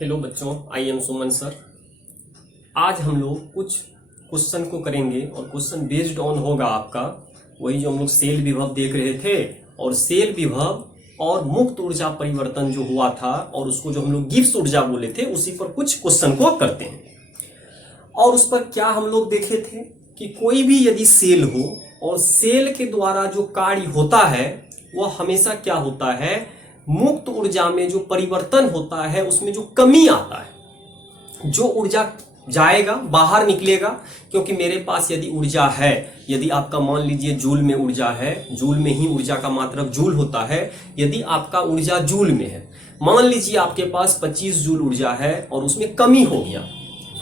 Hello बच्चों, I am Suman sir. आज हम लोग कुछ क्वेश्चन को करेंगे और क्वेश्चन बेस्ड ऑन होगा आपका वही जो हम लोग सेल विभव देख रहे थे। और सेल विभव और मुक्त ऊर्जा परिवर्तन जो हुआ था और उसको जो हम लोग गिब्स ऊर्जा बोले थे उसी पर कुछ क्वेश्चन को करते हैं। और उस पर क्या हम लोग देखे थे कि कोई भी यदि सेल हो और सेल के द्वारा जो कार्य होता है वह हमेशा क्या होता है, मुक्त ऊर्जा में जो परिवर्तन होता है उसमें जो कमी आता है, जो ऊर्जा जाएगा बाहर निकलेगा। क्योंकि मेरे पास यदि ऊर्जा है, यदि आपका मान लीजिए जूल में ऊर्जा है, जूल में ही ऊर्जा का मात्रक जूल होता है। यदि आपका ऊर्जा जूल में है, मान लीजिए आपके पास 25 जूल ऊर्जा है और उसमें कमी हो गया,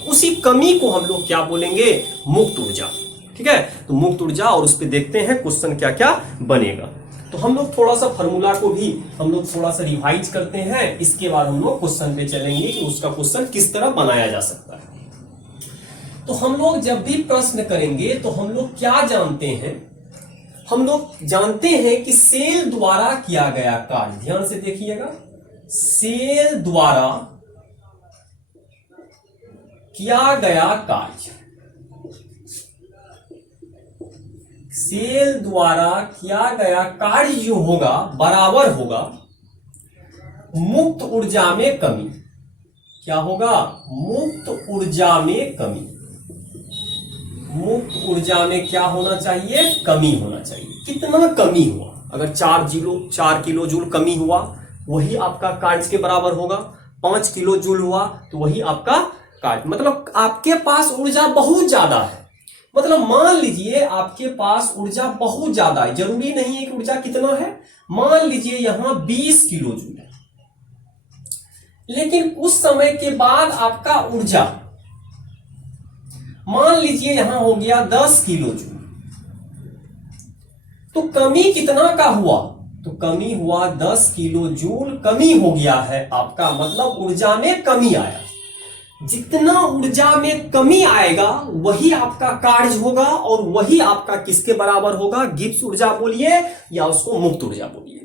उसी कमी को हम लोग क्या बोलेंगे, मुक्त ऊर्जा। ठीक है, तो मुक्त ऊर्जा और उस पर देखते हैं क्वेश्चन क्या क्या बनेगा। तो हम लोग थोड़ा सा फॉर्मूला को भी हम लोग थोड़ा सा रिवाइज करते हैं, इसके बाद हम लोग क्वेश्चन पे चलेंगे कि उसका क्वेश्चन किस तरह बनाया जा सकता है। तो हम लोग जब भी प्रश्न करेंगे तो हम लोग क्या जानते हैं, हम लोग जानते हैं कि सेल द्वारा किया गया कार्य, ध्यान से देखिएगा, सेल द्वारा किया गया कार्य, सेल द्वारा किया गया कार्य जो होगा बराबर होगा मुक्त ऊर्जा में कमी। क्या होगा, मुक्त ऊर्जा में कमी। मुक्त ऊर्जा में क्या होना चाहिए, कमी होना चाहिए। कितना कमी हुआ, अगर 4 किलो जूल कमी हुआ वही आपका कार्य के बराबर होगा। 5 किलो जूल हुआ तो वही आपका कार्य, मतलब आपके पास ऊर्जा बहुत ज्यादा है। मतलब मान लीजिए आपके पास ऊर्जा बहुत ज्यादा है, जरूरी नहीं है कि ऊर्जा कितना है, मान लीजिए यहां 20 किलो जूल है, लेकिन कुछ समय के बाद आपका ऊर्जा मान लीजिए यहां हो गया 10 किलो जूल। तो कमी कितना का हुआ, तो कमी हुआ 10 किलो जूल कमी हो गया है आपका, मतलब ऊर्जा में कमी आया। जितना ऊर्जा में कमी आएगा वही आपका कार्य होगा और वही आपका किसके बराबर होगा, गिब्स ऊर्जा बोलिए या उसको मुक्त ऊर्जा बोलिए।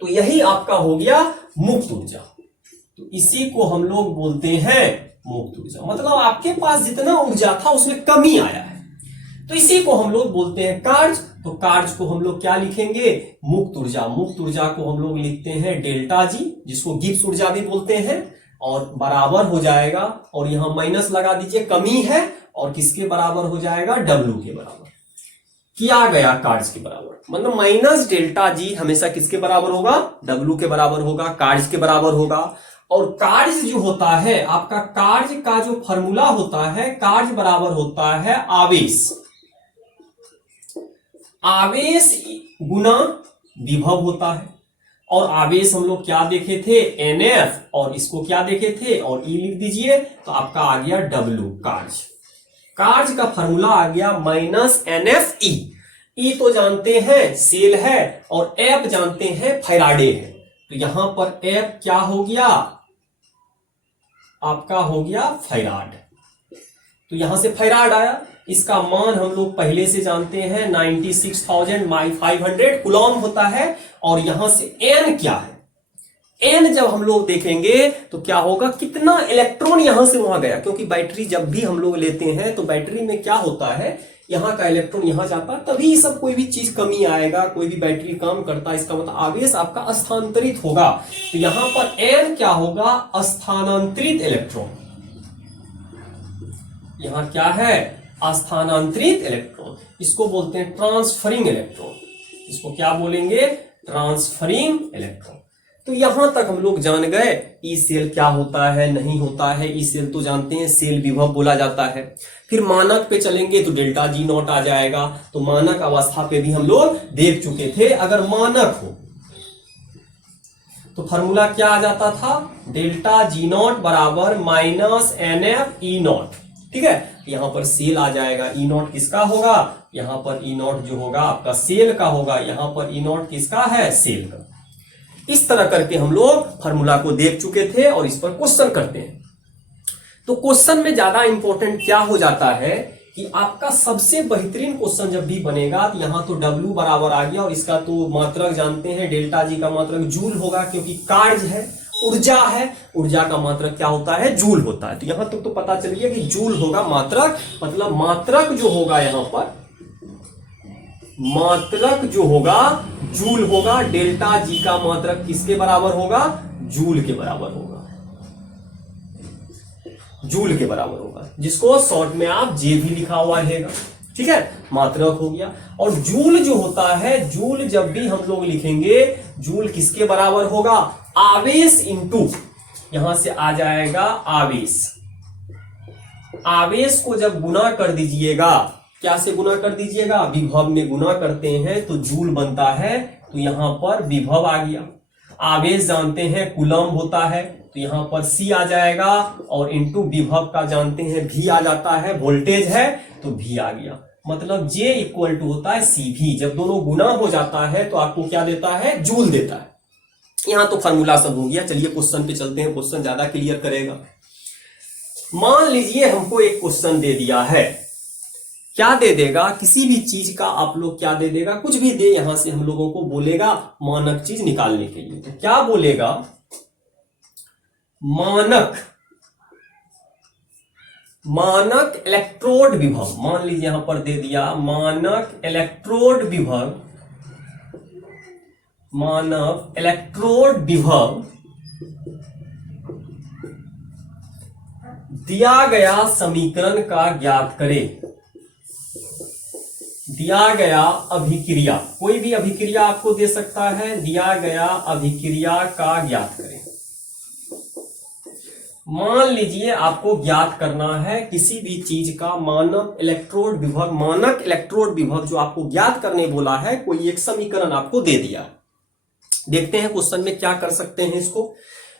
तो यही आपका हो गया मुक्त ऊर्जा। तो इसी को हम लोग बोलते हैं मुक्त ऊर्जा, मतलब आपके पास जितना ऊर्जा था उसमें कमी आया है, तो इसी को हम लोग बोलते हैं कार्य। तो कार्य को हम लोग क्या लिखेंगे, मुक्त ऊर्जा। मुक्त ऊर्जा को हम लोग लिखते हैं डेल्टा जी, जिसको गिब्स ऊर्जा भी बोलते हैं, और बराबर हो जाएगा, और यहां माइनस लगा दीजिए, कमी है और किसके बराबर हो जाएगा, डब्ल्यू के बराबर, किया गया कार्य के बराबर। मतलब माइनस डेल्टा जी हमेशा किसके बराबर होगा, डब्ल्यू के बराबर होगा, कार्य के बराबर होगा। और कार्य जो होता है आपका, कार्य का जो फॉर्मूला होता है, कार्य बराबर होता है आवेश, आवेश गुना विभव होता है। और आवेश हम लोग क्या देखे थे, NF, और इसको क्या देखे थे, और E लिख दीजिए, तो आपका आ गया W, कार्य। कार्य का फॉर्मूला आ गया माइनस NFE। E तो जानते हैं सेल है, और F जानते हैं फैराडे है। तो यहां पर F क्या हो गया, आपका हो गया फैराड। तो यहां से फैराड आया, इसका मान हम लोग पहले से जानते हैं 96,500 कूलॉम होता है। और यहां से N क्या है, N जब हम लोग देखेंगे तो क्या होगा, कितना इलेक्ट्रॉन यहां से वहां गया। क्योंकि बैटरी जब भी हम लोग लेते हैं तो बैटरी में क्या होता है, यहां का इलेक्ट्रॉन यहां जाता है, तभी सब कोई भी चीज कमी आएगा, कोई भी बैटरी काम करता है, इसका मतलब आवेश आपका स्थानांतरित होगा। तो यहां पर N क्या होगा, स्थानांतरित इलेक्ट्रॉन। यहां क्या है, स्थानांतरित इलेक्ट्रॉन, इसको बोलते हैं ट्रांसफरिंग इलेक्ट्रॉन। इसको क्या बोलेंगे, ट्रांसफरिंग इलेक्ट्रॉन। तो यहां तक हम लोग जान गए ई सेल क्या होता है, नहीं होता है। ई सेल तो जानते हैं सेल विभव बोला जाता है। फिर मानक पे चलेंगे तो डेल्टा जी नॉट आ जाएगा। तो मानक अवस्था पे भी हम लोग देख चुके थे। अगर मानक हो तो फॉर्मूला क्या आ जाता था, डेल्टा जी नॉट बराबर माइनस NF E नॉट। ठीक है, यहां पर सेल आ जाएगा, E नॉट किसका होगा, यहां पर E नॉट जो होगा आपका सेल का होगा, यहां पर E नॉट किसका है, सेल का। इस तरह करके हम लोग फॉर्मूला को देख चुके थे और इस पर क्वेश्चन करते हैं। तो क्वेश्चन में ज्यादा इंपॉर्टेंट क्या हो जाता है कि आपका सबसे बेहतरीन क्वेश्चन जब भी बनेगा तो यहां तो W बराबर आ गया, और इसका तो मात्रक जानते हैं, डेल्टा जी का मात्रक जूल होगा क्योंकि कार्य है, ऊर्जा है, ऊर्जा का मात्रक क्या होता है, जूल होता है। तो यहां तक तो पता चल गया कि जूल होगा मात्रक, मतलब मात्रक जो होगा यहां पर, मात्रक जो होगा जूल होगा। डेल्टा जी का मात्रक किसके बराबर होगा, जूल के बराबर होगा, जूल के बराबर होगा, जिसको शॉर्ट में आप जे भी लिखा हुआ रहेगा। ठीक है, मात्रक हो गया। और जूल जो होता है, जूल जब भी हम लोग लिखेंगे, जूल किसके बराबर होगा, आवेश इंटू, यहां से आ जाएगा आवेश। आवेश को जब गुना कर दीजिएगा, क्या से गुना कर दीजिएगा, विभव में गुना करते हैं तो जूल बनता है, तो यहां पर विभव आ गया। आवेश जानते हैं कूलम होता है, तो यहां पर सी आ जाएगा, और इंटू विभव का जानते हैं भी आ जाता है, वोल्टेज है तो भी आ गया। मतलब जे इक्वल टू होता है सी भी। जब दोनों गुना हो जाता है तो आपको क्या देता है, जूल देता है। यहां तो फॉर्मूला सब हो गया। चलिए क्वेश्चन पे चलते हैं, क्वेश्चन ज्यादा क्लियर करेगा। मान लीजिए हमको एक क्वेश्चन दे दिया है, क्या दे देगा, किसी भी चीज का आप लोग क्या दे देगा, कुछ भी दे, यहां से हम लोगों को बोलेगा मानक चीज निकालने के लिए। तो क्या बोलेगा, मानक, मानक इलेक्ट्रोड विभव। मान लीजिए यहां पर दे दिया मानक इलेक्ट्रोड विभव, मानक इलेक्ट्रोड विभव दिया गया समीकरण का ज्ञात करें। दिया गया अभिक्रिया, कोई भी अभिक्रिया आपको दे सकता है, दिया गया अभिक्रिया का ज्ञात करें। मान लीजिए आपको ज्ञात करना है किसी भी चीज का मानक इलेक्ट्रोड विभव, मानक इलेक्ट्रोड विभव जो आपको ज्ञात करने बोला है, कोई एक समीकरण आपको दे दिया। देखते हैं क्वेश्चन में क्या कर सकते हैं इसको।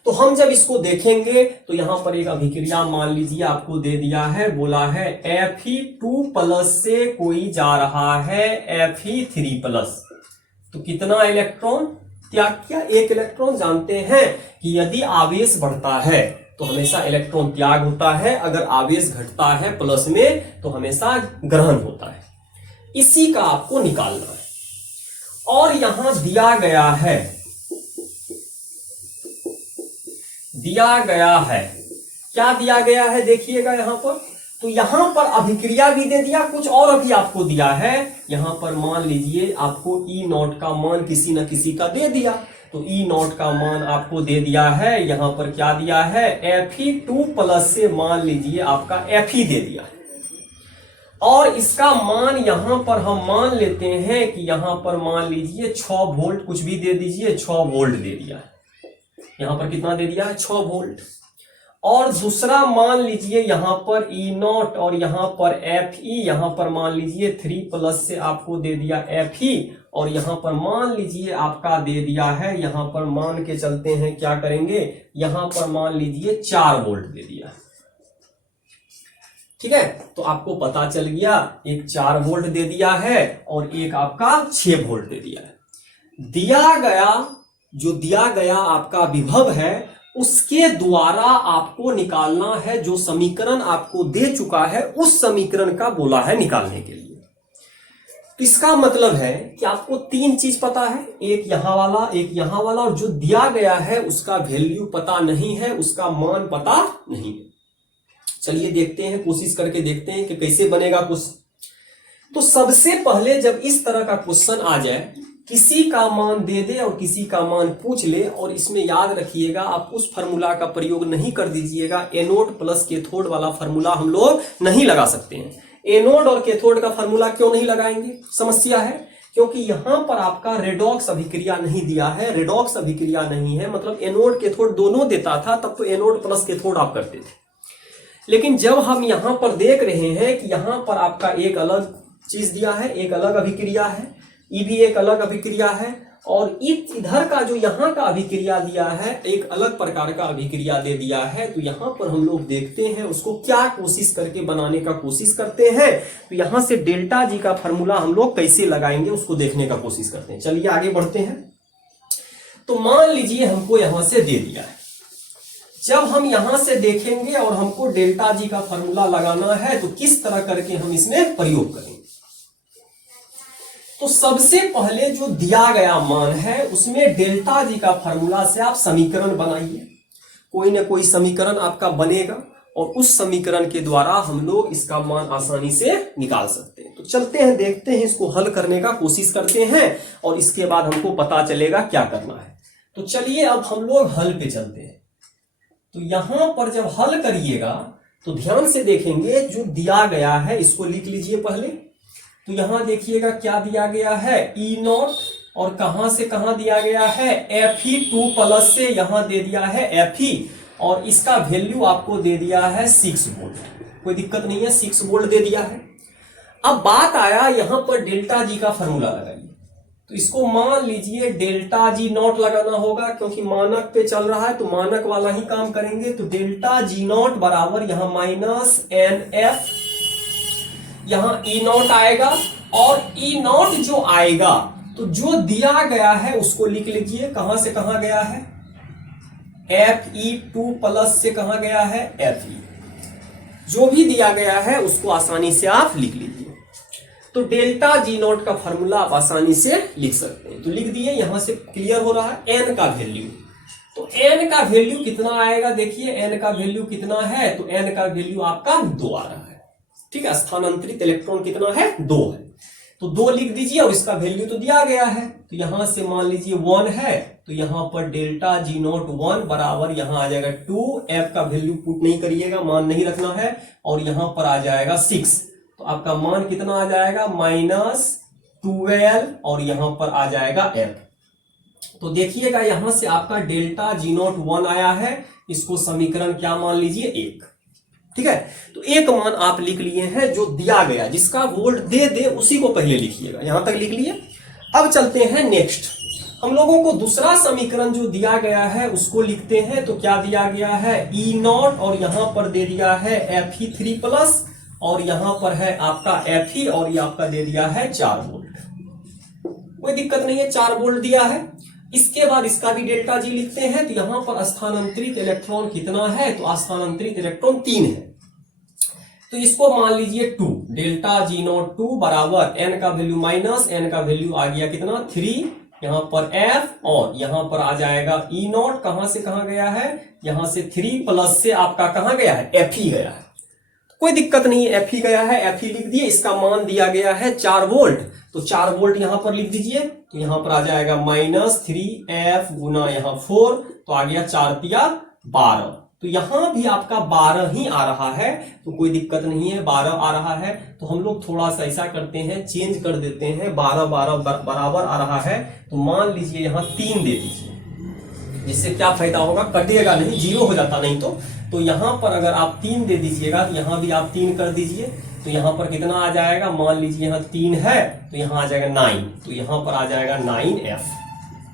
तो हम जब इसको देखेंगे तो यहां पर एक अभिक्रिया मान लीजिए आपको दे दिया है, बोला है Fe2+ से कोई जा रहा है Fe3+, तो कितना इलेक्ट्रॉन त्याग किया, एक इलेक्ट्रॉन। जानते हैं कि यदि आवेश बढ़ता है तो हमेशा इलेक्ट्रॉन त्याग होता है, अगर आवेश घटता है प्लस में तो हमेशा ग्रहण होता है। इसी का आपको निकालना है। और यहां दिया गया है, दिया गया है, क्या दिया गया है देखिएगा यहां पर। तो यहां पर अभिक्रिया भी दे दिया, कुछ और अभी आपको दिया है। यहां पर मान लीजिए आपको E0 का मान किसी न किसी का दे दिया, तो E0 का मान आपको दे दिया है। यहां पर क्या दिया है, Fe2+ से मान लीजिए आपका Fe दे दिया है। और इसका मान यहां पर हम मान लेते हैं कि यहां पर मान लीजिए 6 वोल्ट, कुछ भी दे दीजिए, 6 वोल्ट दे दिया है। यहां पर कितना दे दिया है, 6 वोल्ट। और दूसरा मान लीजिए यहां पर E0 और यहां पर Fe, यहां पर मान लीजिए 3+ से आपको दे दिया Fe, और यहां पर मान लीजिए आपका दे दिया है, यहां पर मान के चलते हैं क्या करेंगे, यहां पर मान लीजिए 4 वोल्ट दे दिया। ठीक है, तो आपको पता चल गया एक 4 वोल्ट दे दिया है और एक आपका 6 वोल्ट दे दिया है। दिया गया, जो दिया गया आपका विभव है, उसके द्वारा आपको निकालना है, जो समीकरण आपको दे चुका है उस समीकरण का बोला है निकालने के लिए। इसका मतलब है कि आपको 3 चीज पता है, एक यहां वाला, एक यहां वाला, और जो दिया गया है उसका वैल्यू पता नहीं है, उसका मान पता नहीं है। चलिए देखते हैं, कोशिश करके देखते हैं कि कैसे बनेगा क्वेश्चन। तो सबसे पहले जब इस तरह का क्वेश्चन आ जाए, किसी का मान दे दे और किसी का मान पूछ ले, और इसमें याद रखिएगा आप उस फार्मूला का प्रयोग नहीं कर दीजिएगा, एनोड प्लस कैथोड वाला फार्मूला हम लोग नहीं लगा सकते हैं। एनोड और कैथोड का फार्मूला क्यों नहीं लगाएंगे, समस्या है, क्योंकि यहां पर आपका रेडॉक्स अभिक्रिया नहीं दिया है। रेडॉक्स अभिक्रिया नहीं है, मतलब एनोड कैथोड दोनों देता था, तब तो एनोड प्लस कैथोड आप करते थे। लेकिन जब हम यहां पर देख रहे हैं कि यहां पर आपका एक अलग चीज दिया है, एक अलग अभिक्रिया है, ये भी एक अलग अभिक्रिया है, और इधर का जो यहाँ का अभिक्रिया दिया है एक अलग प्रकार का अभिक्रिया दे दिया है। तो यहाँ पर हम लोग देखते हैं उसको क्या कोशिश करके बनाने का कोशिश करते हैं। तो यहाँ से डेल्टा जी का फॉर्मूला हम लोग कैसे लगाएंगे उसको देखने का कोशिश करते हैं। चलिए आगे बढ़ते हैं। तो मान लीजिए हमको यहां से दे दिया है, जब हम यहां से देखेंगे और हमको डेल्टा जी का फॉर्मूला लगाना है तो किस तरह करके हम इसमें प्रयोग करेंगे। तो सबसे पहले जो दिया गया मान है उसमें डेल्टा जी का फॉर्मूला से आप समीकरण बनाइए। कोई ना कोई समीकरण आपका बनेगा और उस समीकरण के द्वारा हम लोग इसका मान आसानी से निकाल सकते हैं। तो चलते हैं, देखते हैं, इसको हल करने का कोशिश करते हैं और इसके बाद हमको पता चलेगा क्या करना है। तो चलिए अब हम लोग हल पे चलते हैं। तो यहां पर जब हल करिएगा तो ध्यान से देखेंगे, जो दिया गया है इसको लिख लीजिए पहले। तो यहां देखिएगा क्या दिया गया है, ई नॉट, और कहां से कहां दिया गया है, Fe2 प्लस से यहां दे दिया है Fe, और इसका वैल्यू आपको दे दिया है 6 वोल्ट। कोई दिक्कत नहीं है, 6 वोल्ट दे दिया है। अब बात आया यहां पर डेल्टा जी का फॉर्मूला लगाइए। तो इसको मान लीजिए डेल्टा जी नॉट लगाना होगा, क्योंकि मानक पे चल रहा है तो मानक वाला ही काम करेंगे। तो डेल्टा जी नॉट बराबर यहां माइनस NF, यहां ई नॉट आएगा, और ई नॉट जो आएगा तो जो दिया गया है उसको लिख लीजिए। कहां से कहां गया है, Fe2 प्लस से कहां गया है, Fe। जो भी दिया गया है उसको आसानी से आप लिख लीजिए। तो डेल्टा जी नॉट का फॉर्मूला आप आसानी से लिख सकते हैं। तो लिख दिए, यहां से क्लियर हो रहा है n का वैल्यू। तो n का वैल्यू कितना आएगा, देखिए n का वैल्यू कितना है, तो n का वैल्यू आपका 2 आ रहा है। ठीक है, स्थानांतरित इलेक्ट्रॉन कितना है, 2 है। तो 2 लिख दीजिए और इसका वैल्यू तो दिया गया है। तो यहां से मान लीजिए 1 है, तो यहां पर डेल्टा जी नॉट 1 बराबर यहां आ जाएगा 2, F का वैल्यू पुट नहीं करिएगा, मान नहीं रखना है, और यहां पर आ जाएगा 6। तो आपका मान कितना आ जाएगा, -12, और यहां पर आ जाएगा F। तो देखिएगा यहां से आपका डेल्टा जी नॉट 1 आया है, इसको समीकरण क्या मान लीजिए, 1। ठीक है, तो एक मान आप लिख लिए हैं जो दिया गया, जिसका वोल्ट दे दे उसी को पहले लिखिएगा। यहां तक लिख लिए। अब चलते हैं नेक्स्ट, हम लोगों को दूसरा समीकरण जो दिया गया है उसको लिखते हैं। तो क्या दिया गया है, ई नॉट, और यहां पर दे दिया है Fe3 प्लस, और यहां पर है आपका Fe, और ये आपका दे दिया है 4 वोल्ट। कोई दिक्कत नहीं है, 4 वोल्ट दिया है। इसके बाद इसका भी डेल्टा जी लिखते हैं। तो यहां पर स्थानांतरित इलेक्ट्रॉन कितना है, तो स्थानांतरित इलेक्ट्रॉन 3 है। तो इसको मान लीजिए 2, डेल्टा जी नॉट 2 बराबर n का वैल्यू माइनस n का वैल्यू आ गया कितना, 3, यहां पर F, और यहां पर आ जाएगा ई नॉट। कहां से कहां गया है, यहां से 3 प्लस से आपका कहां गया है, Fe गया है। कोई दिक्कत नहीं है, Fe गया है, Fe लिख दिए। इसका मान दिया गया है 4 वोल्ट, तो 4 वोल्ट यहां पर लिख दीजिए। तो यहां पर आ जाएगा -3F गुना यहां 4, तो आ गया 4 तिया 12। तो यहां भी आपका 12 ही आ रहा है, तो कोई दिक्कत नहीं है, 12 आ रहा है। तो हम लोग थोड़ा सा ऐसा करते हैं, चेंज कर देते हैं, 12 बराबर आ रहा है, तो मान लीजिए यहां 3 दे दीजिए। इससे क्या फायदा होगा, कटेगा नहीं, 0 हो जाता नहीं तो यहां पर अगर आप 3 दे दीजिएगा तो यहां भी आप 3 कर दीजिए। तो यहां पर कितना आ जाएगा, मान लीजिए यहां 3 है, तो यहां आ जाएगा 9, तो यहां पर आ जाएगा 9F।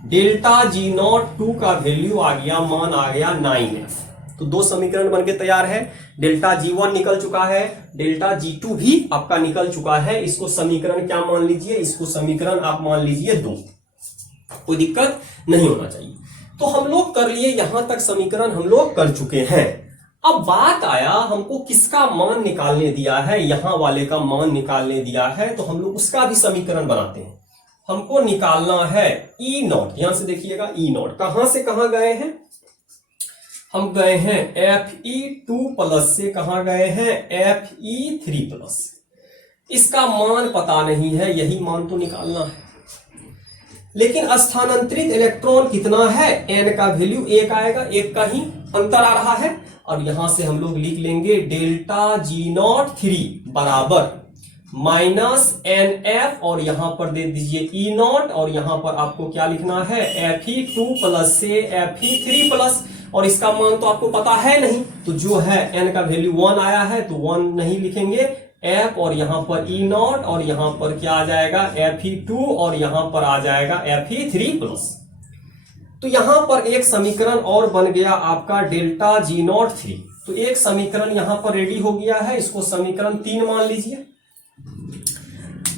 डेल्टा जी नॉट 2 का वैल्यू आ गया, मान आ गया 9F। तो 2 समीकरण बनके तैयार है। डेल्टा G1 निकल चुका है, डेल्टा G2 भी आपका निकल चुका है। इसको समीकरण क्या मान लीजिए, इसको समीकरण आप मान लीजिए 2। कोई दिक्कत नहीं होना चाहिए। तो हम लोग कर लिए, यहां तक समीकरण हम लोग कर चुके हैं। अब बात आया हमको किसका मान निकालने दिया है, यहां वाले का मान निकालने दिया है, तो हम लोग उसका भी समीकरण बनाते हैं। हमको निकालना है ई नॉट। यहां से देखिएगा ई नॉट कहां से कहां गए हैं, हम गए हैं Fe2 प्लस से कहां गए हैं, Fe3 प्लस। इसका मान पता नहीं है, यही मान तो निकालना है। लेकिन स्थानांतरित इलेक्ट्रॉन कितना है, n का वैल्यू 1 आएगा, 1 का ही अंतर आ रहा है। और यहां से हम लोग लिख लेंगे डेल्टा G03 बराबर -NF, और यहां पर दे दीजिए ई नॉट, और यहां पर आपको क्या लिखना है, Fe2 प्लस से Fe3 प्लस। और इसका मान तो आपको पता है नहीं, तो जो है n का वैल्यू 1 आया है, तो 1 नहीं लिखेंगे, F, और यहां पर ई नॉट, और यहां पर क्या आ जाएगा Fe2, और यहां पर आ जाएगा Fe3 प्लस। तो यहां पर एक समीकरण और बन गया आपका डेल्टा G03। तो एक समीकरण यहां पर रेडी हो गया है, इसको समीकरण 3 मान लीजिए।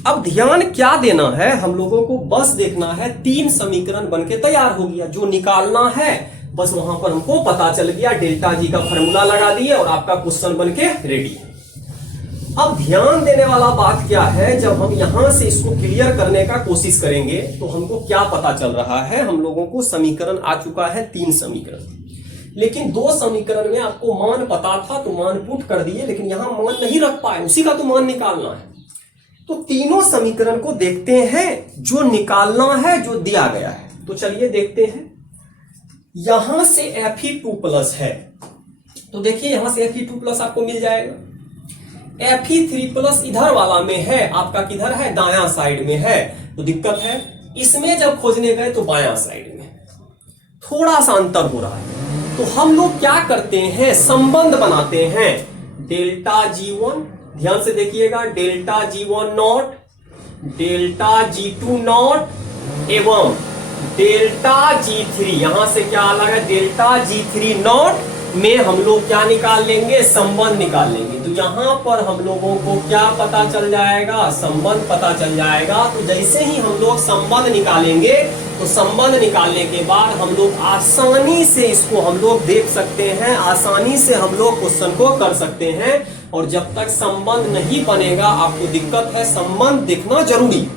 अब ध्यान क्या देना है, हम लोगों को बस देखना है 3 समीकरण बनके तैयार हो गया। जो निकालना है बस वहां पर हमको पता चल गया, डेल्टा जी का फॉर्मूला लगा दिए और आपका क्वेश्चन बनके रेडी है। अब ध्यान देने वाला बात क्या है, जब हम यहां से इसको क्लियर करने का कोशिश करेंगे तो हमको क्या पता चल रहा है, हम लोगों को समीकरण आ चुका है 3 समीकरण, लेकिन 2 समीकरण में आपको मान पता था तो मान पुट कर दिए, लेकिन यहां मान नहीं रख पाए, उसी का तो मान निकालना है। तो तीनों समीकरण को देखते हैं जो निकालना है, जो दिया गया है। तो चलिए देखते हैं। यहां से Fe2+ है, तो देखिए यहां से Fe2+ आपको मिल जाएगा। Fe3+ इधर वाला में है, आपका किधर है, दायां साइड में है, तो दिक्कत है। इसमें जब खोजने गए तो बायां साइड में, थोड़ा सा अंतर हो रहा है। तो हम लोग क्या करते हैं, संबंध बनाते हैं। डेल्टा G1, ध्यान से देखिएगा, delta G1 not, delta G2 not एवं डेल्टा G3, यहां से क्या अलग है, डेल्टा G3 नॉट में हम लोग क्या निकाल लेंगे, संबंध निकाल लेंगे। तो यहां पर हम लोगों को क्या पता चल जाएगा, संबंध पता चल जाएगा। तो जैसे ही हम लोग संबंध निकालेंगे, तो संबंध निकालने के बाद हम लोग आसानी से इसको हम लोग देख सकते हैं, आसानी से हम लोग क्वेश्चन को कर सकते हैं। और जब तक संबंध नहीं बनेगा आपको दिक्कत है, संबंध देखना जरूरी।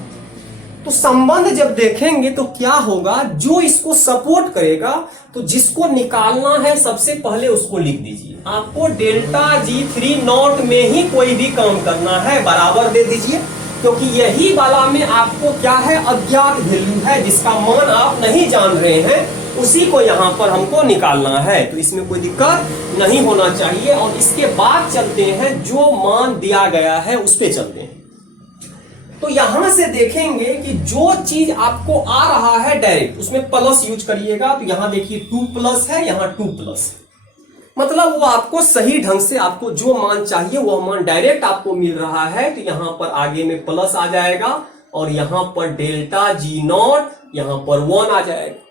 तो संबंध जब देखेंगे तो क्या होगा, जो इसको सपोर्ट करेगा, तो जिसको निकालना है सबसे पहले उसको लिख दीजिए। आपको डेल्टा G3 नॉट में ही कोई भी काम करना है, बराबर दे दीजिए, क्योंकि यही वाला में आपको क्या है, अज्ञात वैल्यू है, जिसका मान आप नहीं जान रहे हैं, उसी को यहां पर हमको निकालना है। तो इसमें कोई दिक्कत नहीं होना चाहिए। और इसके बाद चलते हैं, जो मान दिया गया है उस पे चलते हैं। तो यहां से देखेंगे कि जो चीज आपको आ रहा है डायरेक्ट, उसमें प्लस यूज करिएगा। तो यहां देखिए 2+ है, यहां 2+, मतलब वो आपको सही ढंग से, आपको जो मान चाहिए वो मान डायरेक्ट आपको मिल रहा है। तो यहां पर आगे में प्लस आ जाएगा और यहां पर डेल्टा G0 यहां पर 1 आ जाएगा।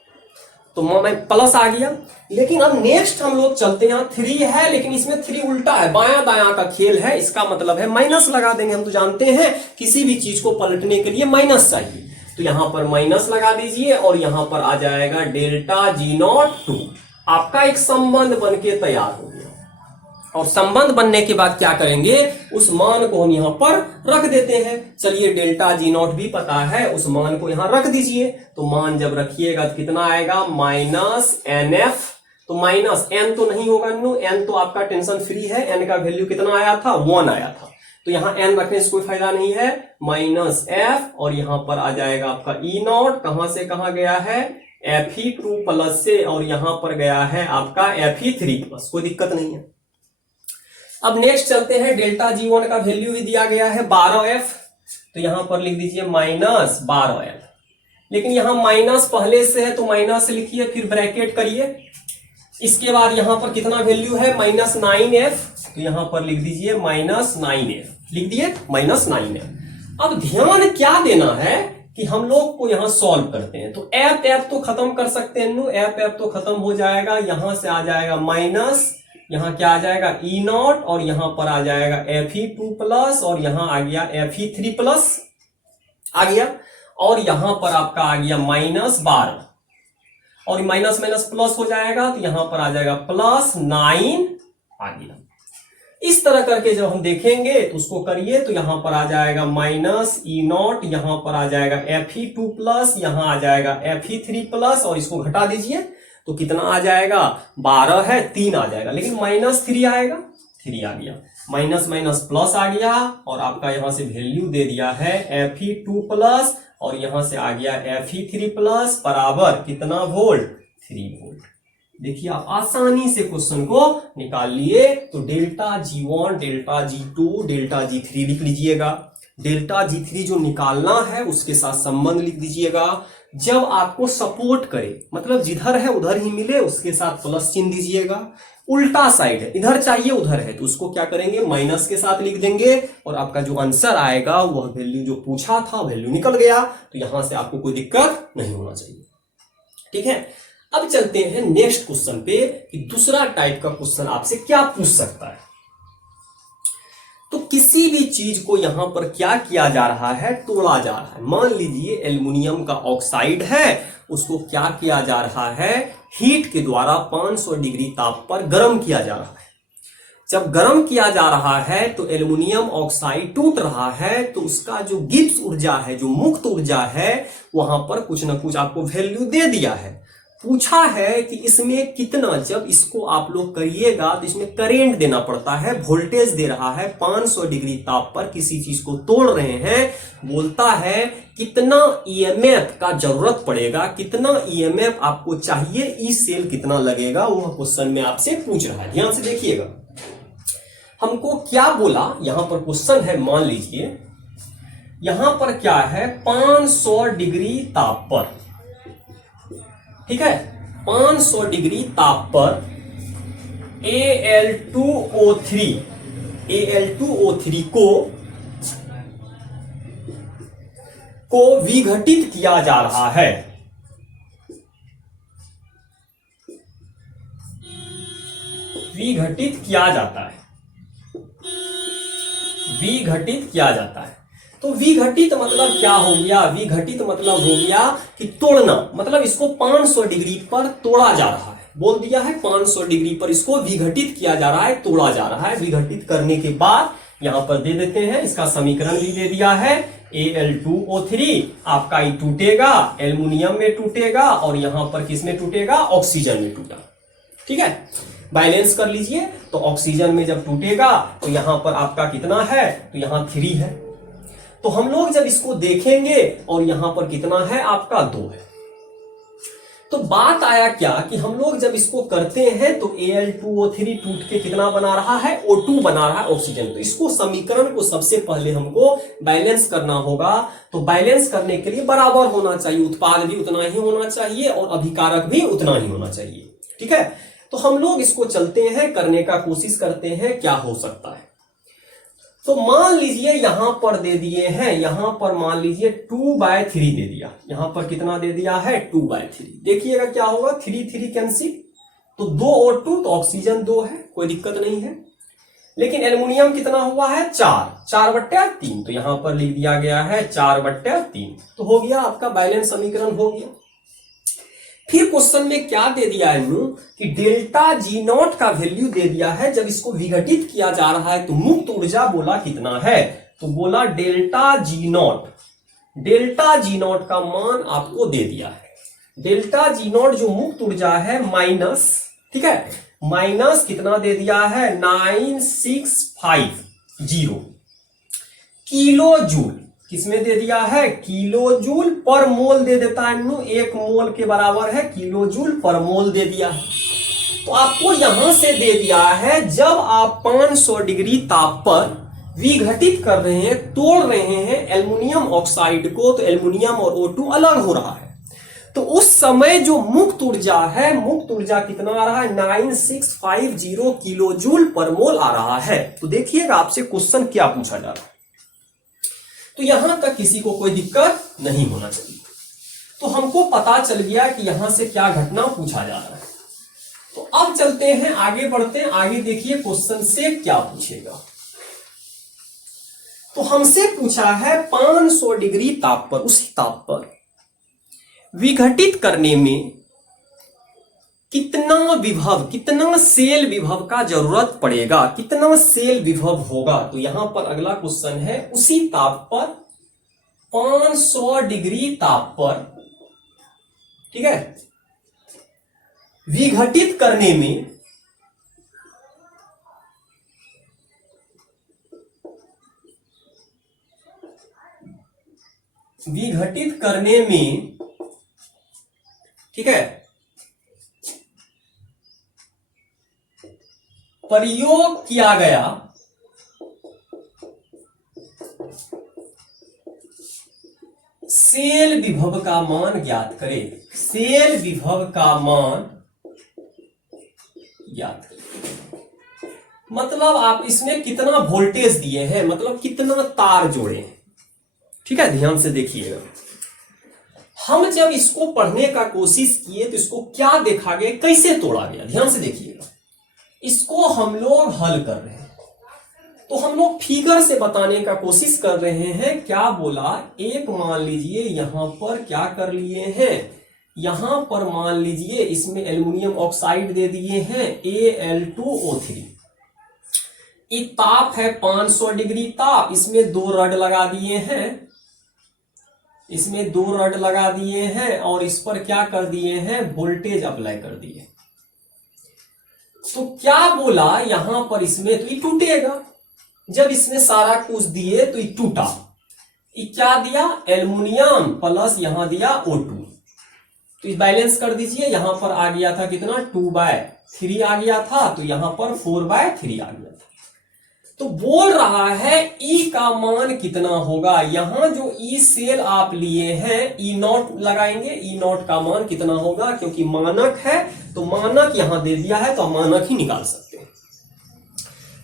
तो मैं प्लस आ गया। लेकिन अब नेक्स्ट हम लोग चलते हैं, 3 है, लेकिन इसमें 3 उल्टा है, बायां दायां का खेल है, इसका मतलब है माइनस लगा देंगे। हम तो जानते हैं किसी भी चीज को पलटने के लिए माइनस चाहिए। तो यहां पर माइनस लगा दीजिए और यहां पर आ जाएगा डेल्टा G0 2। आपका एक संबंध बन के तैयार हो गया। और संबंध बनने के बाद क्या करेंगे, उस मान को हम यहां पर रख देते हैं। चलिए डेल्टा G0 भी पता है, उस मान को यहां रख दीजिए। तो मान जब रखिएगा तो कितना आएगा, -NF। तो माइनस n तो नहीं होगा, n तो आपका टेंशन फ्री है, n का वैल्यू कितना आया था, 1 आया था। तो यहां n रखने से कोई फायदा नहीं है, -F और यहां पर आ जाएगा आपका E0, कहां से कहां गया है, Fe2+ से, और यहां पर गया है आपका Fe3+, कोई दिक्कत नहीं है। अब नेक्स्ट चलते हैं, डेल्टा G1 का वैल्यू भी दिया गया है 12F, तो यहां पर लिख दीजिए -12F। लेकिन यहां माइनस पहले से है तो माइनस लिखिए, फिर ब्रैकेट करिए। इसके बाद यहां पर कितना वैल्यू है, -9F, तो यहां पर लिख दीजिए -9F, लिख दिए -9F। अब ध्यान क्या देना है कि हम लोग को यहां सॉल्व करते हैं। तो F तो खत्म कर सकते हैं, F तो खत्म हो जाएगा, यहां से आ जाएगा माइनस, यहां क्या आ जाएगा E0, और यहां पर आ जाएगा Fe2+, और यहां आ गया Fe3+ आ गया, और यहां पर आपका आ गया -12, और माइनस माइनस प्लस हो जाएगा, तो यहां पर आ जाएगा +9 आ गया। इस तरह करके जब हम देखेंगे तो उसको करिए, तो यहां पर आ जाएगा -E0, यहां पर आ जाएगा Fe2+, यहां आ जाएगा Fe3+, और इसको घटा दीजिए तो कितना आ जाएगा, 12 है, 3 आ जाएगा, लेकिन -3 आएगा, 3 आ गया, माइनस माइनस प्लस आ गया, और आपका यहां से वैल्यू दे दिया है Fe2+, और यहां से आ गया Fe3+ बराबर कितना वोल्ट, 3 वोल्ट। देखिए आप आसानी से क्वेश्चन को निकाल लिए। तो delta G1, delta G2, delta G3 लिख लीजिएगा। डेल्टा G3 जो निकालना है उसके साथ संबंध लिख दीजिएगा। जब आपको सपोर्ट करे, मतलब जिधर है उधर ही मिले, उसके साथ प्लस चिन्ह दीजिएगा। उल्टा साइड है, इधर चाहिए उधर है, तो उसको क्या करेंगे, माइनस के साथ लिख देंगे, और आपका जो आंसर आएगा वह वैल्यू जो पूछा था वैल्यू निकल गया। तो यहां से आपको कोई दिक्कत नहीं होना चाहिए, ठीक है। अब चलते हैं नेक्स्ट क्वेश्चन पे कि दूसरा टाइप का क्वेश्चन आपसे क्या पूछ सकता है। तो किसी भी चीज को यहां पर क्या किया जा रहा है, तोड़ा जा रहा है। मान लीजिए एल्युमिनियम का ऑक्साइड है, उसको क्या किया जा रहा है, हीट के द्वारा 500 डिग्री ताप पर गर्म किया जा रहा है। जब गर्म किया जा रहा है तो एल्युमिनियम ऑक्साइड टूट रहा है, तो उसका जो गिब्स ऊर्जा है, जो मुक्त ऊर्जा है, वहां पर कुछ ना कुछ आपको वैल्यू दे दिया है। पूछा है कि इसमें कितना, जब इसको आप लोग करिएगा तो इसमें करेंट देना पड़ता है, वोल्टेज दे रहा है, 500 डिग्री ताप पर किसी चीज को तोड़ रहे हैं, बोलता है कितना ईएमएफ का जरूरत पड़ेगा, कितना ईएमएफ आपको चाहिए, ई सेल कितना लगेगा, वह क्वेश्चन में आपसे पूछ रहा है। ध्यान से देखिएगा हमको क्या बोला। यहां पर क्वेश्चन है, मान लीजिए यहां पर क्या है, 500 डिग्री ताप पर, ठीक है, 500 डिग्री ताप पर Al2O3 को विघटित किया जा रहा है। विघटित किया जाता है, विघटित किया जाता है। तो विघटित मतलब क्या हो गया, विघटित मतलब हो गया कि तोड़ना, मतलब इसको 500 डिग्री पर तोड़ा जा रहा है, बोल दिया है 500 डिग्री पर इसको विघटित किया जा रहा है, तोड़ा जा रहा है। विघटित करने के बाद यहां पर दे देते हैं, इसका समीकरण भी दे दिया है, Al2O3 आपका ये टूटेगा, एल्युमिनियम में टूटेगा, और यहां पर किस में टूटेगा, ऑक्सीजन में टूटा, ठीक है। बैलेंस कर लीजिए, तो ऑक्सीजन में जब टूटेगा तो यहां पर आपका कितना है, तो यहां 3 है। तो हम लोग जब इसको देखेंगे और यहां पर कितना है आपका 2 है, तो बात आया क्या कि हम लोग जब इसको करते हैं तो Al2O3 टूट के कितना बना रहा है, O2 बना रहा है, ऑक्सीजन। तो इसको समीकरण को सबसे पहले हमको बैलेंस करना होगा। तो बैलेंस करने के लिए बराबर होना चाहिए, उत्पाद भी उतना ही होना चाहिए और अभिकारक भी उतना ही होना चाहिए, ठीक है। तो हम लोग इसको चलते हैं, करने का कोशिश करते हैं क्या हो सकता है। तो मान लीजिए यहां पर दे दिए हैं, यहां पर मान लीजिए 2/3 दे दिया, यहां पर कितना दे दिया है, 2/3। देखिएगा क्या होगा, 3 कैंसिल, तो 2 और 2, तो ऑक्सीजन 2 है, कोई दिक्कत नहीं है। लेकिन एल्युमिनियम कितना हुआ है, 4/3, तो यहां पर लिख दिया गया है 4/3। तो हो गया आपका बैलेंस समीकरण हो गया। फिर क्वेश्चन में क्या दे दिया है कि डेल्टा G0 का वैल्यू दे दिया है, जब इसको विघटित किया जा रहा है तो मुक्त ऊर्जा बोला कितना है, तो बोला डेल्टा G0 का मान आपको दे दिया है। डेल्टा G0 जो मुक्त ऊर्जा है माइनस, ठीक है, माइनस कितना दे दिया है, 9650 किलो जूल, किसमें दे दिया है, किलो जूल पर मोल दे देता है, 1 मोल के बराबर है, किलो जूल पर मोल दे दिया है। तो आपको यहां से दे दिया है, जब आप 500 डिग्री ताप पर विघटित कर रहे हैं, तोड़ रहे हैं एल्युमिनियम ऑक्साइड को, तो एल्युमिनियम और O2 अलग हो रहा है। तो उस समय जो मुक्त ऊर्जा है, मुक्त ऊर्जा कितना आ रहा है, 9650 किलो जूल पर मोल आ रहा है। तो देखिएगा आपसे क्वेश्चन क्या पूछा जा रहा है, तो यहां तक किसी को कोई दिक्कत नहीं होना चाहिए। तो हमको पता चल गया कि यहां से क्या घटना पूछा जा रहा है। तो अब चलते हैं, आगे बढ़ते हैं, आगे देखिए क्वेश्चन से क्या पूछेगा। तो हमसे पूछा है 500 डिग्री ताप पर, उसी ताप पर विघटित करने में कितना विभव, कितना सेल विभव का जरूरत पड़ेगा, कितना सेल विभव होगा। तो यहां पर अगला क्वेश्चन है, उसी ताप पर 500 डिग्री ताप पर, ठीक है, विघटित करने में ठीक है, प्रयोग किया गया सेल विभव का मान ज्ञात करें, सेल विभव का मान ज्ञात करें। मतलब आप इसमें कितना वोल्टेज दिए हैं, मतलब कितना तार जोड़े हैं, ठीक है। ध्यान से देखिएगा, हम जब इसको पढ़ने का कोशिश किए तो इसको क्या देखा गया, कैसे तोड़ा गया। ध्यान से देखिएगा, इसको हम लोग हल कर रहे हैं, तो हम लोग फिगर से बताने का कोशिश कर रहे हैं। क्या बोला, एक मान लीजिए यहां पर क्या कर लिए हैं, यहां पर मान लीजिए इसमें एल्युमिनियम ऑक्साइड दे दिए हैं Al2O3, ये ताप है 500 डिग्री ताप, इसमें 2 रड लगा दिए हैं, इसमें 2 रड लगा दिए हैं और इस पर क्या कर दिए हैं, वोल्टेज अप्लाई कर दिए। तो क्या बोला यहां पर, इसमें तो ये टूटेगा, जब इसमें सारा कुछ दिए तो ये टूटा। ये क्या दिया, एल्युमिनियम प्लस यहां दिया O2, तो बैलेंस कर दीजिए। यहां पर आ गया था कितना, 2/3 आ गया था, तो यहां पर 4/3 आ गया था। तो बोल रहा है E का मान कितना होगा। यहां जो E सेल आप लिए हैं, E0 लगाएंगे, E0 का मान कितना होगा, क्योंकि मानक है तो मानक यहां दे दिया है तो हम मानक ही निकाल सकते हैं।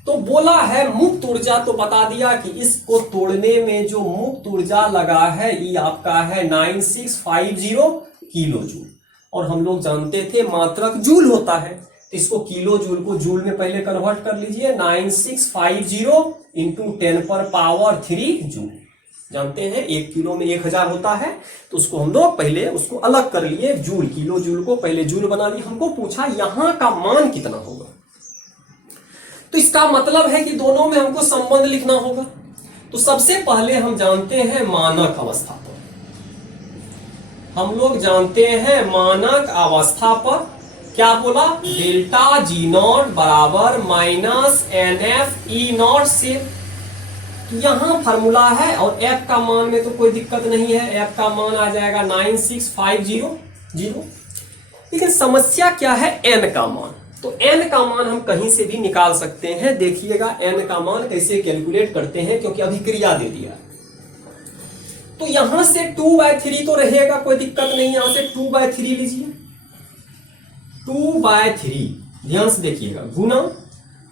तो बोला है मुक्त ऊर्जा, तो बता दिया कि इसको तोड़ने में जो मुक्त ऊर्जा लगा है ये आपका है 9650 किलो जूल, और हम लोग जानते थे मात्रक जूल होता है, तो इसको किलो जूल को जूल में पहले कन्वर्ट कर लीजिए। 9650 इंटू 10⁻³ जूल, जानते हैं 1 किलो में 1000 होता है, तो उसको हम लोग पहले उसको अलग कर लिए, जूल किलो जूल को पहले जूल बना लिए। हमको पूछा यहां का मान कितना होगा, तो इसका मतलब है कि दोनों में हमको संबंध लिखना होगा। तो सबसे पहले हम जानते हैं मानक अवस्था पर, हम लोग जानते हैं मानक अवस्था पर क्या बोला, डेल्टा G0 बराबर -NF E0 से। तो यहां फॉर्मूला है और F का मान में तो कोई दिक्कत नहीं है, F का मान आ जाएगा 96500। लेकिन समस्या क्या है, N का मान। तो N का मान हम कहीं से भी निकाल सकते हैं। देखिएगा N का मान कैसे कैलकुलेट करते हैं, क्योंकि अभिक्रिया दे दिया। तो यहां से 2/3 तो रहेगा, कोई दिक्कत नहीं, यहां से 2/3 लीजिए, 2/3 ध्यान से देखिएगा, गुना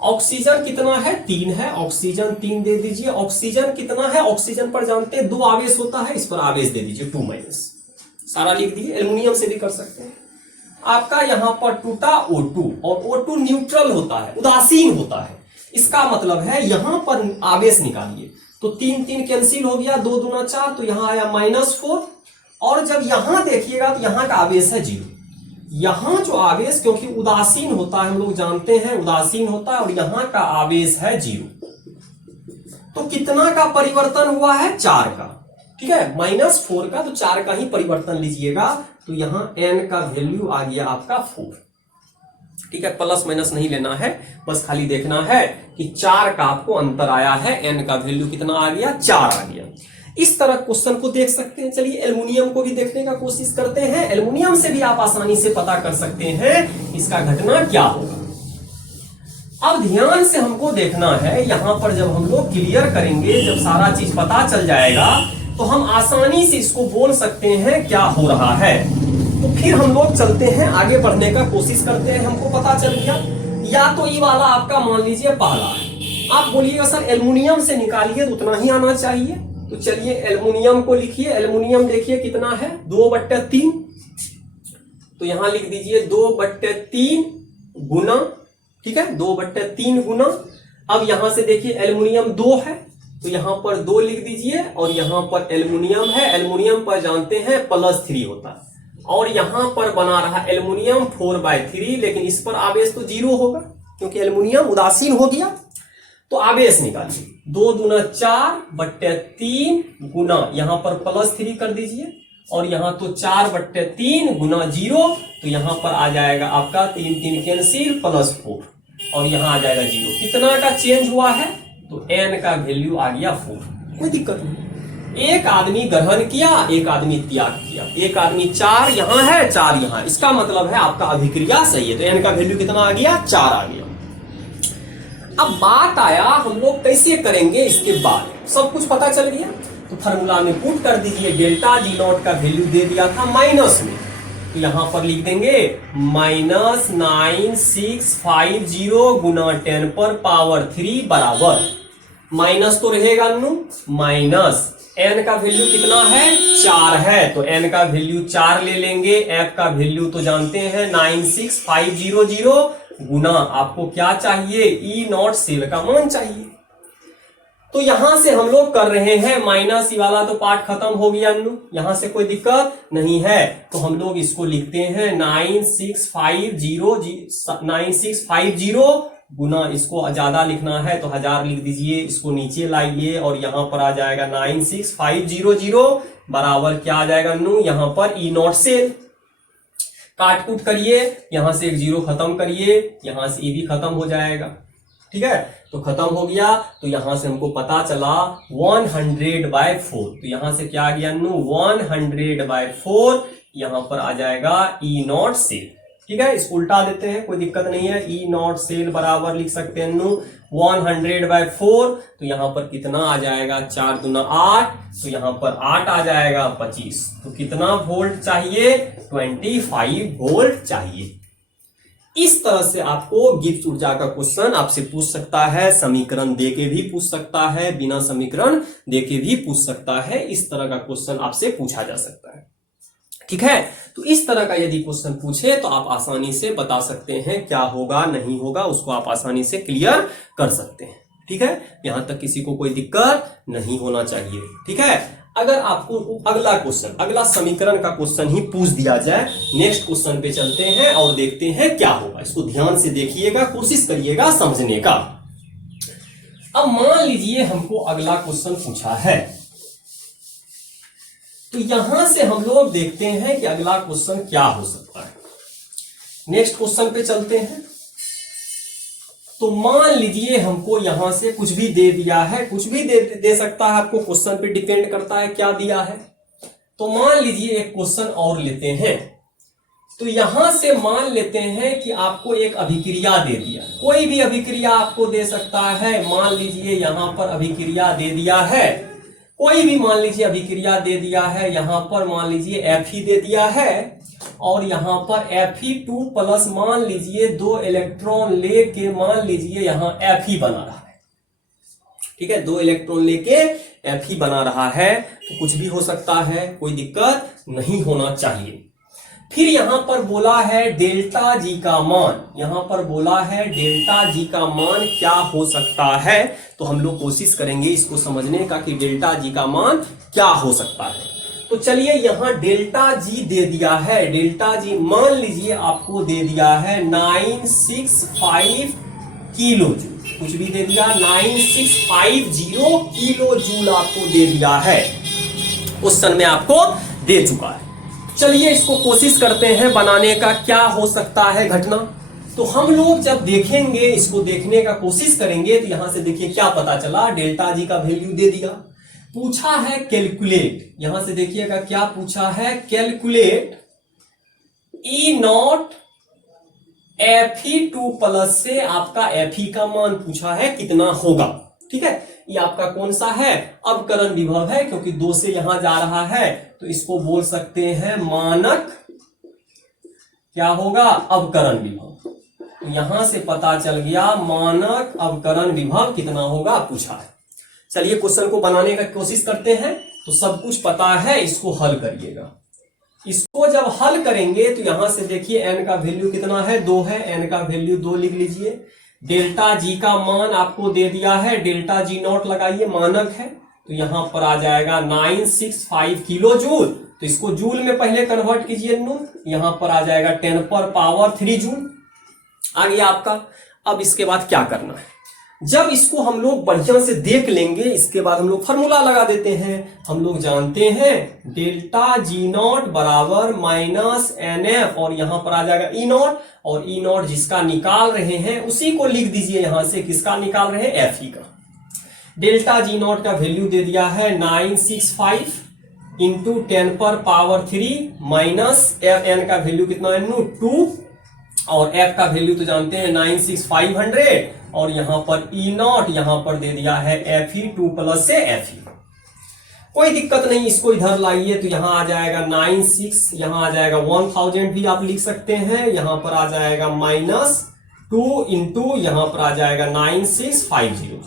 ऑक्सीजन कितना है, 3 है, ऑक्सीजन 3 दे दीजिए। ऑक्सीजन कितना है, ऑक्सीजन पर जानते हैं 2 आवेश होता है, इस पर आवेश दे दीजिए 2-, सारा लिख दिए। एल्युमिनियम से भी कर सकते हैं। आपका यहां पर टूटा O2, और O2 न्यूट्रल होता है, उदासीन होता है, इसका मतलब है यहां पर आवेश निकालिए। तो 3 कैंसिल हो गया, 2 दूना 4, तो यहां आया -4। और जब यहां देखिएगा तो यहां का आवेश है 0। यहां जो आवेश, क्योंकि उदासीन होता है, हम लोग जानते हैं उदासीन होता है, और यहां का आवेश है 0। तो कितना का परिवर्तन हुआ है, 4 का, ठीक है, -4 का, तो 4 का ही परिवर्तन लीजिएगा। तो यहां N का वैल्यू आ गया आपका 4, ठीक है, प्लस माइनस नहीं लेना है, बस खाली देखना है कि 4 का आपको अंतर आया है। N का वैल्यू कितना आ गया, 4 आ गया। इस तरह क्वेश्चन को देख सकते हैं। चलिए एल्युमिनियम को भी देखने का कोशिश करते हैं। एल्युमिनियम से भी आप आसानी से पता कर सकते हैं इसका घटना क्या होगा। अब ध्यान से हमको देखना है, यहां पर जब हम लोग क्लियर करेंगे, जब सारा चीज पता चल जाएगा, तो हम आसानी से इसको बोल सकते हैं क्या हो रहा है। तो फिर हम लोग चलते हैं, आगे बढ़ने का कोशिश करते हैं। हमको पता चल गया, या तो ये वाला आपका मान लीजिए पहला है। आप बोलिएगा सर एल्युमिनियम से निकालिए तो उतना ही आना चाहिए। तो चलिए एल्युमिनियम को लिखिए। एल्युमिनियम देखिए कितना है, 2/3, तो यहां लिख दीजिए 2/3 गुना, ठीक है, 2/3 गुना। अब यहां से देखिए एल्युमिनियम 2 है, तो यहां पर 2 लिख दीजिए, और यहां पर एल्युमिनियम है, एल्युमिनियम पर जानते हैं +3 होता है, और यहां पर बना रहा एल्युमिनियम 4/3, लेकिन इस पर आवेश तो 0 होगा क्योंकि एल्युमिनियम उदासीन हो गया। तो आवेश निकालिए, 2 दूना 4/3 गुना, यहां पर +3 कर दीजिए, और यहां तो 4/3 गुना 0, तो यहां पर आ जाएगा आपका 3 कैंसिल, +4, और यहां आ जाएगा 0। कितना का चेंज हुआ है, तो N का वैल्यू आ गया 4। कोई दिक्कत नहीं, एक आदमी ग्रहण किया, एक आदमी त्याग किया, एक आदमी 4 यहां है, 4 यहां, इसका मतलब है आपका अभिक्रिया सही है। तो N का वैल्यू कितना आ गया, 4 आ गया। अब बात आया हम लोग कैसे करेंगे, इसके बाद सब कुछ पता चल गया, तो फार्मूला में पुट कर दीजिए। डेल्टा G0 का वैल्यू दे दिया था माइनस में, तो यहां पर लिख देंगे -9650 गुना 10⁻³ बराबर, माइनस तो रहेगा माइनस N का वैल्यू कितना है, 4 है, तो N का वैल्यू 4 ले लेंगे। F का वैल्यू तो जानते हैं 96500 गुना, आपको क्या चाहिए, E0 सेल का मान चाहिए। तो यहां से हम लोग कर रहे हैं माइनस, वाला तो पार्ट खत्म हो गया, यहां से कोई दिक्कत नहीं है। तो हम लोग इसको लिखते हैं 9650 गुना, इसको ज्यादा लिखना है तो 1000 लिख दीजिए, इसको नीचे लाइए और यहां पर आ जाएगा 96500 बराबर क्या आ जाएगा नू, यहां पर ई नॉट सेल। काट कूट करिए, यहां से एक जीरो खत्म करिए, यहां से ये भी खत्म हो जाएगा। ठीक है, तो खत्म हो गया। तो यहां से हमको पता चला 100/4, तो यहां से क्या आ गया नू 100/4, यहां पर आ जाएगा ई नॉट सेल। ठीक है, इसको उल्टा देते हैं, कोई दिक्कत नहीं है। ई नॉट सेल बराबर लिख सकते हैं नू 100/4, तो यहां पर कितना आ जाएगा, 4 दूना 8, तो यहां पर 8 आ जाएगा 25। तो कितना वोल्ट चाहिए, 25 वोल्ट चाहिए। इस तरह से आपको गिब्स ऊर्जा का क्वेश्चन आपसे पूछ सकता है, समीकरण देके भी पूछ सकता है, बिना समीकरण देके भी पूछ सकता है। इस तरह का क्वेश्चन आपसे पूछा जा सकता है। ठीक है, तो इस तरह का यदि क्वेश्चन पूछे तो आप आसानी से बता सकते हैं क्या होगा नहीं होगा, उसको आप आसानी से क्लियर कर सकते हैं। ठीक है, यहां तक किसी को कोई दिक्कत नहीं होना चाहिए। ठीक है, अगर आपको अगला क्वेश्चन, अगला समीकरण का क्वेश्चन ही पूछ दिया जाए, नेक्स्ट क्वेश्चन पे चलते हैं और देखते हैं क्या होगा। इसको ध्यान से देखिएगा, कोशिश करिएगा समझने का। अब मान लीजिए हमको अगला क्वेश्चन पूछा है, तो यहां से हम लोग देखते हैं कि अगला क्वेश्चन क्या हो सकता है। नेक्स्ट क्वेश्चन पे चलते हैं। तो मान लीजिए हमको यहां से कुछ भी दे दिया है, कुछ भी दे सकता है आपको, क्वेश्चन पे डिपेंड करता है क्या दिया है। तो मान लीजिए एक क्वेश्चन और लेते हैं। तो यहां से मान लेते हैं कि आपको एक अभिक्रिया दे दिया, कोई भी अभिक्रिया आपको दे सकता है। मान लीजिए यहां पर अभिक्रिया दे दिया है, कोई भी मान लीजिए अभिक्रिया दे दिया है। यहां पर मान लीजिए Fe दे दिया है और यहां पर Fe2 प्लस मान लीजिए 2 इलेक्ट्रॉन लेके मान लीजिए यहां Fe बना रहा है। ठीक है, 2 इलेक्ट्रॉन लेके Fe बना रहा है। तो कुछ भी हो सकता है, कोई दिक्कत नहीं होना चाहिए। फिर यहां पर बोला है डेल्टा जी का मान, यहां पर बोला है डेल्टा जी का मान क्या हो सकता है। तो हम लोग कोशिश करेंगे इसको समझने का कि डेल्टा जी का मान क्या हो सकता है। तो चलिए यहां डेल्टा जी दे दिया है, डेल्टा जी मान लीजिए आपको दे दिया है 965 किलो जूल, कुछ भी दे दिया, 9650 किलो जूल आपको दे दिया है, क्वेश्चन में आपको दे चुका है। चलिए इसको कोशिश करते हैं बनाने का, क्या हो सकता है घटना। तो हम लोग जब देखेंगे, इसको देखने का कोशिश करेंगे, तो यहां से देखिए क्या पता चला, डेल्टा जी का वैल्यू दे दिया, पूछा है कैलकुलेट। यहां से देखिएगा क्या पूछा है, calculate E not Fe2 plus से आपका Fe का मान पूछा है कितना होगा। ठीक है, ये आपका कौन सा है, अवकरण विभव है, क्योंकि 2 से यहां जा रहा है तो इसको बोल सकते हैं मानक, क्या होगा, अवकरण विभव। तो यहां से पता चल गया मानक अवकरण विभव कितना होगा पूछा है। चलिए क्वेश्चन को बनाने का कोशिश करते हैं। तो सब कुछ पता है, इसको हल करिएगा। इसको जब हल करेंगे तो यहां से देखिए n का वैल्यू कितना है, 2 है, n का वैल्यू 2 लिख लीजिए। डेल्टा जी का मान आपको दे दिया है, डेल्टा जी नॉट लगाइए, मानक है, तो यहां पर आ जाएगा 965 किलो जूल। तो इसको जूल में पहले कन्वर्ट कीजिए नू, यहां पर आ जाएगा 10⁻³ जूल आ गया आपका। अब इसके बाद क्या करना है, जब इसको हम लोग बढ़िया से देख लेंगे, इसके बाद हम लोग फॉर्मूला लगा देते हैं। हम लोग जानते हैं डेल्टा जी नॉट बराबर -NF, और यहां पर आ जाएगा ई नॉट, और ई नॉट जिसका निकाल रहे हैं उसी को लिख दीजिए यहां से, किसका निकाल रहे हैं, Fe का। डेल्टा जी नॉट का वैल्यू दे दिया है 965 इंटू 10⁻³ माइनस Fn का वैल्यू कितना है, 2, और F का वैल्यू तो जानते हैं 96500, और यहां पर ई नॉट यहां पर दे दिया है Fe2 प्लस से Fe। कोई दिक्कत नहीं, इसको इधर लाइए तो यहां आ जाएगा 96, यहां आ जाएगा 1000 भी आप लिख सकते हैं, यहां पर आ जाएगा -2 इंटू यहां पर आ जाएगा 9650,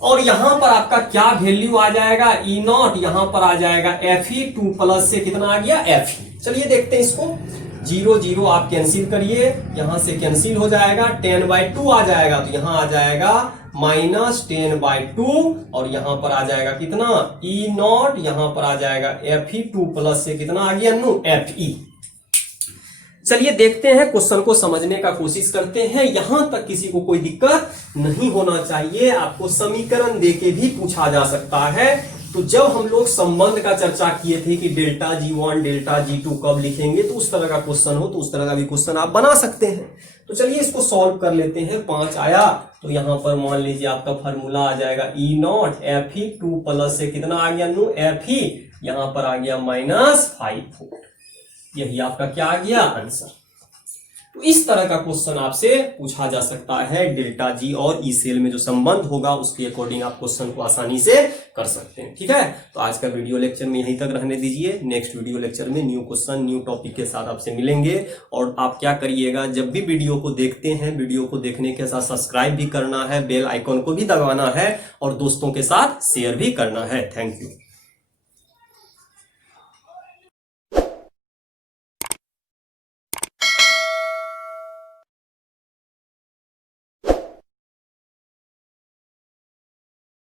और यहां पर आपका क्या वैल्यू आ जाएगा, ई नॉट यहां पर आ जाएगा Fe2 प्लस से कितना आ गया, Fe। चलिए देखते हैं इसको, 0 0 आप कैंसिल करिए, यहां से कैंसिल हो जाएगा, 10/2 आ जाएगा, तो यहां आ जाएगा -10/2, और यहां पर आ जाएगा कितना, ई नॉट, यहां पर आ जाएगा Fe2 प्लस से कितना आ गया नू, Fe। चलिए देखते हैं, क्वेश्चन को समझने का कोशिश करते हैं। यहां तक किसी को कोई दिक्कत नहीं होना चाहिए। आपको समीकरण देके भी पूछा जा सकता है। तो जब हम लोग संबंध का चर्चा किए थे कि डेल्टा G1 डेल्टा G2 कब लिखेंगे, तो उस तरह का क्वेश्चन हो तो उस तरह का भी क्वेश्चन आप बना सकते हैं। तो चलिए इसको सॉल्व कर लेते हैं। 5 आया तो यहां पर मान लीजिए आपका फॉर्मूला आ जाएगा E0 Fe 2 प्लस से कितना आ गया नु Fe, यहां पर आ गया -5 वोल्ट। यही आपका क्या आ गया आंसर। तो इस तरह का क्वेश्चन आपसे पूछा जा सकता है। डेल्टा जी और ई सेल में जो संबंध होगा उसके अकॉर्डिंग आप क्वेश्चन को आसानी से कर सकते हैं। ठीक है, तो आज का वीडियो लेक्चर में यहीं तक रहने दीजिए। नेक्स्ट वीडियो लेक्चर में न्यू क्वेश्चन न्यू टॉपिक के साथ आपसे मिलेंगे। और आप क्या करिएगा, जब भी वीडियो को देखते हैं, वीडियो को देखने के साथ सब्सक्राइब भी करना है, बेल आइकॉन को भी दबाना है और दोस्तों के साथ शेयर भी करना है। Thank you.